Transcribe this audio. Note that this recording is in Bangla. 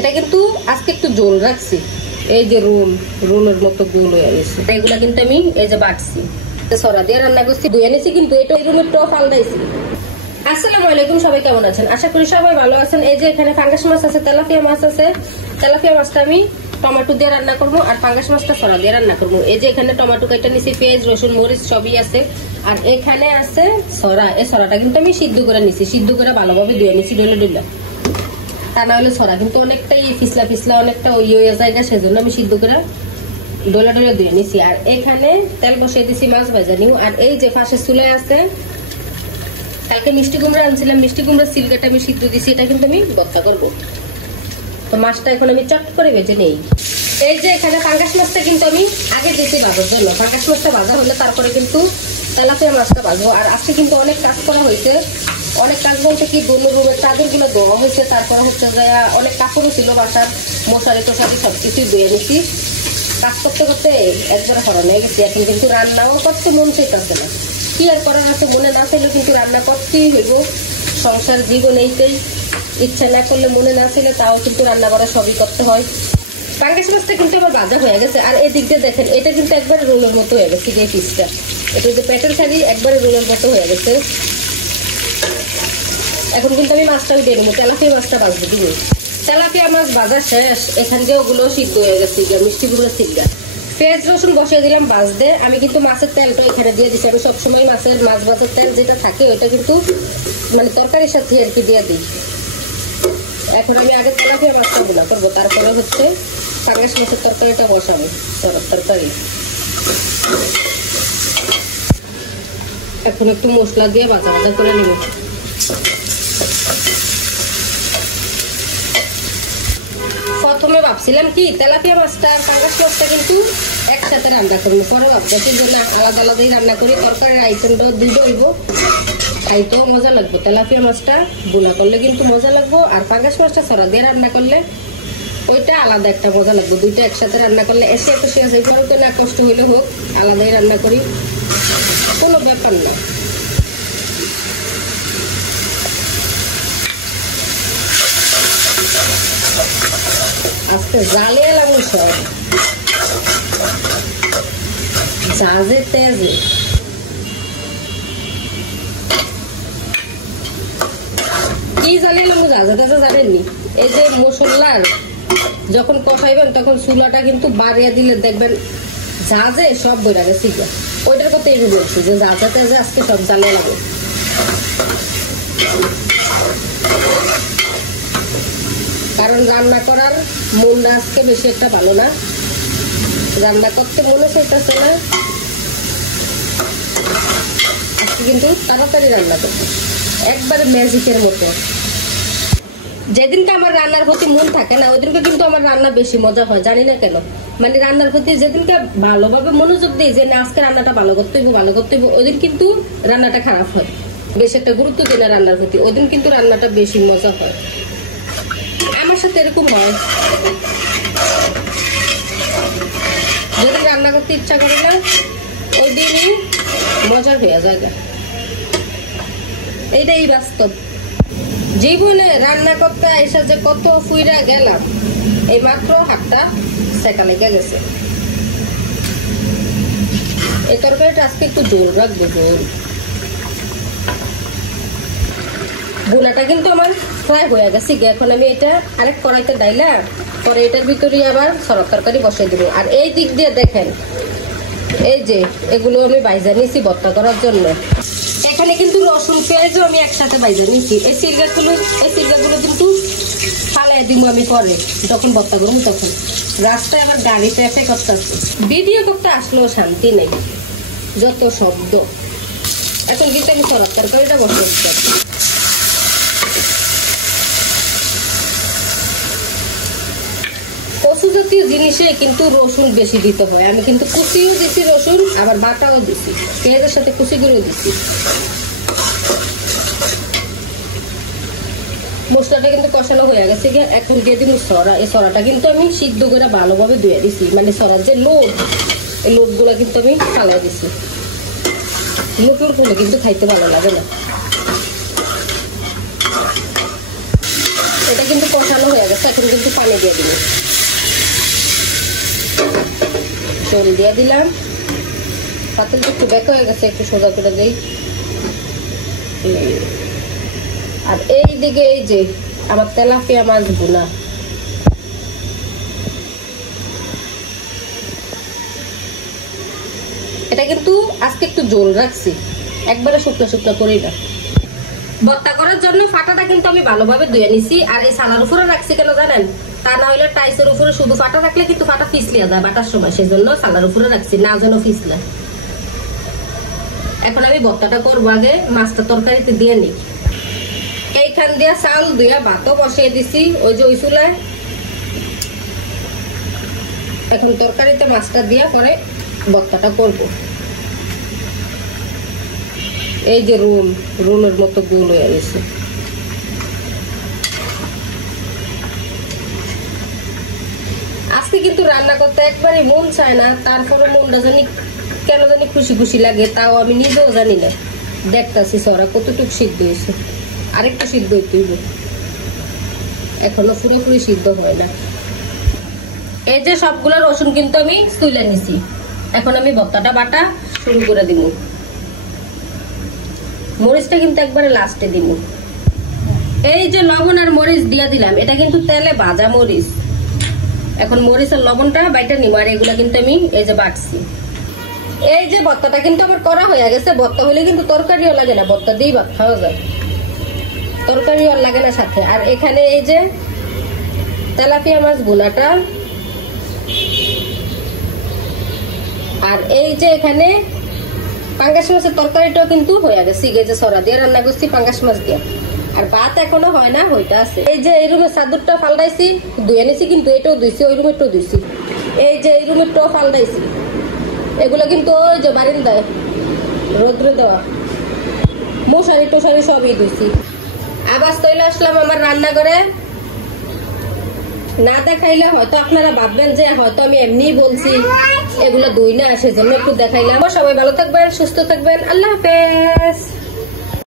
এটা কিন্তু আজকে একটু জোল রাখছি, এই যে রোলের মতো গোল হয়ে গেছে। এগুলা কিন্তু আমি এই যে বাটছি, সরা দিয়ে রান্না করছি, ধুয়ে নিয়েছি, কিন্তু এটা এই রুমের টপ আলাদাইছি। আসসালামু আলাইকুম, সবাই কেমন আছেন? আশা করি সবাই ভালো আছেন। এই যে এখানে পাঙ্গাস মাছ আছে, তেলাপিয়া মাছ আছে। তেলাপিয়া মাছটা আমি টমেটো দিয়ে রান্না করবো, আর পাঙ্গাস মাছটা সরা দিয়ে রান্না করবো। এই যে এখানে টমেটো কেটে নিছি, পেঁয়াজ রসুন মরিচ সবই আছে। আর এখানে আছে সরা, এই সরাটা কিন্তু আমি সিদ্ধ করে নিছি, সিদ্ধ করে ভালোভাবে ধুয়ে নিছি ডলে ডলে। তা না হলে সরা কিন্তু অনেকটাই ফিসলা ফিসলা অনেকটা ওই হয়ে জায়গা, সেজন্য আমি সিদ্ধ করে ডলে ডলে ধুয়ে নিছি। আর এখানে তেল বসিয়ে দিছি মাছ ভাজা নিও। আর এই যে পাশে চুলে আছে, কালকে মিষ্টি কুমড়া আনছিলাম, মিষ্টি কুমড়া সিলগাটা আমি সিদ্ধ দিছি, এটা কিন্তু আমি ভর্তা করবো। তো মাছটা এখন আমি চট করে ভেজে নেই। এই যে এখানে পাঙ্গাস মাছটা কিন্তু আমি আগে দিয়েছি ভাজার জন্য, পাঙ্গাস মাছটা ভাজা হলে তারপরে কিন্তু তেলাপিয়া মাছটা ভাজবো। আর আজকে কিন্তু অনেক কাজ করা হয়েছে, অনেক কাজ বলতে কি দোনো রুমের চাদর গুলো ধোয়া হয়েছে, তারপরে হচ্ছে যে অনেক কাপড়ও ছিল বাসার, মশারি টশারি সবকিছুই ধুয়ে নিছি। কাজ করতে করতে একবার হরণ হয়ে গেছি। এখন কিন্তু রান্নাও করতে মন চাইতেছে না, কি আর করার আছে, মনে না চাইলে কিন্তু রান্না করতেই হইব। সংসার জীবন এইটাই, ইচ্ছা না করলে মনে না ছিল তাও কিন্তু রান্না করা সবই করতে হয়। পাঙ্গাস মাছটা কিন্তু আমার ভাজা হয়ে গেছে। আর এই দিক দিয়ে দেখেন, এটা কিন্তু একবার রোলের মতো হয়ে গেছে, যে পিসটা এটা যে পেটের শাড়ি একবারে রোলের মতো হয়ে গেছে। এখন কিন্তু আমি মাছটা দিয়ে নেবো, তেলাপিয়া মাছটা ভাজবো দিব। তেলাপিয়া মাছ ভাজা শেষ, এখান দিয়ে ওগুলো সিদ্ধ হয়ে গেছে, মিষ্টি কুমড়ো সিদ্ধা। পেঁয়াজ রসুন বসিয়ে দিলাম ভাজতে। আমি কিন্তু মাছের তেলটা এখানে দিয়ে দিচ্ছি। আমি সবসময় মাছ ভাজার তেল যেটা থাকে ওইটা কিন্তু মানে তরকারির সাথে আর কি দিয়ে দিই। এখন আমি আগে তেলাপিয়া মাছটা গুলা করবো, তারপরে হচ্ছে পাঙ্গাস মাছের তরকারিটা বসাবো, তরকারি। এখন একটু মশলা দিয়ে ভাজা ভাজা করে নেব। প্রথমে ভাবছিলাম কি তেলাপিয়া মাছটা আর পাঙ্গাস মাছটা কিন্তু একসাথে রান্না করবো, পরে ভাবতেছি যে না আলাদা আলাদাই রান্না করি, তরকারির আইটেমটাও দুটো হইব, খাইতেও মজা লাগবে। তেলাপিয়া মাছটা বোনা করলে কিন্তু মজা লাগবো, আর পাঙ্গাস মাছটা সরা দিয়ে রান্না করলে ওইটা আলাদা একটা মজা লাগবে। দুইটা একসাথে রান্না করলে এসে একটু শেষ হইতে না, কষ্ট হইলে হোক আলাদাই রান্না করি, কোনো ব্যাপার না। আজকে জালে এলাম সব জাজে তেজে। কি জালে এলাম জাজে তেজে জানেননি? এই যে মশলার যখন কষাইবেন তখন চুলাটা কিন্তু বাড়িয়ে দিলে দেখবেন জাজে সব বইরা গেছে। ওইটার কথা এই বলছি যে জাজে তেজে আজকে সব জালে লাগে। কারণ রান্না করার মনটা আজকে বেশি একটা ভালো না, রান্না করতে মনে চাইতেছে না আজকে, কিন্তু তাড়াতাড়ি রান্না করতে একবারে ম্যাজিকের মতো। যেদিনকে আমার রান্নার প্রতি মন থাকে না ওইদিনকে কিন্তু আমার রান্না বেশি মজা হয়, জানি না কেন। মানে রান্নার প্রতি যেদিনকে ভালোভাবে মনোযোগ দিই যে না আজকে রান্নাটা ভালো করতে হইব, ওইদিন কিন্তু রান্নাটা খারাপ হয়। বেশি একটা গুরুত্ব দিই না রান্নার প্রতি, ওইদিন কিন্তু রান্নাটা বেশি মজা হয়। আমার সাথে এরকম হয়, যদি রান্না করতে ইচ্ছা করে না ওই দিনই মজার হয়ে যায়। এইটাই বাস্তব জীবনে। রান্না করতে আইসা যে কত ফুইরা গেলাম, এই মাত্র হাতটা সেকা লেগে গেছে। এই তরকারিটা আজকে একটু জোর রাখবো, জোর। বোনাটা কিন্তু আমার ফ্রাই হয়ে গেছে, এখন আমি এটা আরেক কড়াইতে ডাইলা পরে এটার ভিতরে আবার সরব তরকারি বসিয়ে দেবো। আর এই দিক দিয়ে দেখেন, এই যে এগুলো আমি বাইজা নিয়েছি ভর্তা করার জন্য। এখানে কিন্তু রসুন পেঁয়াজও আমি একসাথে বাইজা নিয়েছি। এই সিরগাগুলো কিন্তু ফালাই দিব আমি পরে যখন ভর্তা করবো তখন। রাস্তায় আবার গাড়িতে এফে করতে আসছে, ভিডিও করতে আসলেও শান্তি নেই, যত শব্দ। এখন কিন্তু আমি সরব তরকারিটা বসিয়ে দিচ্ছি। কচু জাতীয় জিনিসে কিন্তু রসুন বেশি দিতে হয়। আমি কিন্তু কুচিও দিছি রসুন, আবার বাটাও দিছি, পেঁয়াজের সাথে কুচিগুলো দিছি। মশলাটা কিন্তু কষানো হয়ে গেছে, এখন দিয়ে দিন সরা। এই সরাটা কিন্তু আমি সিদ্ধ করে ভালোভাবে ধুয়ে দিছি, মানে সরার যে লোড, এই লোডগুলো কিন্তু আমি ফালাই দিছি। লোড করলে কিন্তু খাইতে ভালো লাগে না। এটা কিন্তু কষানো হয়ে গেছে, এখন কিন্তু পানি দিয়ে দিব, জল দিয়ে দিলাম। পাতিল একটু বেঁক হয়ে গেছে, একটু সোজা করে দিই। আর এই দিকে এই যে আমার তেলাপিয়া মাছ ভুনা, এটা কিন্তু আজকে একটু ঝোল রাখছি, একবারে শুকনো শুকনো করি না। ভর্তা করার জন্য ফাটাটা কিন্তু আমি ভালোভাবে ধুয়ে নিছি। আর এই সালার উপরে রাখছি কেন জানেন? তা না হইলে টাইসের উপরে শুধু ফাটা রাখলে কিন্তু ফাটা পিছলিয়া যায় বাটার সময়, সেই জন্য সালার উপরে রাখছি, না যেন পিছলে। এখন আমি ভর্তাটা করবো, আগে মাছটা তরকারিতে দিয়ে নিই। এইখান দিয়া চাল ধুয়া ভাতও বসিয়ে দিছি ওই যে ওই চুলায়। এখন তরকারিতে মাছটা দিয়া পরে ভর্তাটা করবো। এই যে রোলের মতো গোল হয়ে গেছে। আজকে কিন্তু রান্না করতে একবারে মন চায় না, তারপরে মনটা জানি কেন জানি খুশি খুশি লাগে, তাও আমি নিজেও জানি না। দেখতেছি সরা কতটুকু সিদ্ধ হয়েছে, আরেকটু সিদ্ধ হইতে হইব, এখনো পুরোপুরি সিদ্ধ হয় না। এই যে সবগুলো রসুন কিন্তু আমি তুলে নিছি, এখন আমি ভর্তাটা বাটা শুরু করে দিব। মরিচটা কিন্তু একবারে লাস্টে দিব। এই যে লবণ আর মরিচ দিয়ে দিলাম, এটা কিন্তু তেলে ভাজা মরিচ। এখন মরিচ আর লবণটা বাইটা নিব। আর এগুলা কিন্তু আমি এই যে বাটছি। এই যে ভর্তাটা কিন্তু আমার করা হয়ে গেছে। ভর্তা হলে কিন্তু তরকারিও লাগে না, ভর্তা দিয়ে ভাত খাওয়া যায়, তরকারিও আর লাগে না সাথে। আর এখানে এই যে তেলাপিয়া মাছ ভুনাটা, আর এই যে এখানে পাঙ্গাস মাছের তরকারিটাও কিন্তু হয়ে গেছে। এই যে সরা দিয়ে রান্না করছি পাঙ্গাস মাছ দিয়ে। আর ভাত এখনো হয় না, হইতে আছে। এই যে এই রুমের চাদরটা ফালদাইছি, ধুয়ে নিছি, কিন্তু এটাও ধুইছি, ওই রুমেরটাও ধুইছি। এই যে এই রুমেরটাও ফালদাইছি, এগুলো কিন্তু ওই যে বারিন্দায় রোদ্রে দেওয়া, মশারি টশারি সবই ধুইছি। আবার চলে আসলাম আমার রান্নাঘরে। না দেখাইলে হয়তো আপনারা ভাববেন যে হয়তো আমি এমনি বলছি, এগুলো ধুই না, সেজন্য একটু দেখাইলাম। সবাই ভালো থাকবেন, সুস্থ থাকবেন, আল্লাহ হাফেজ।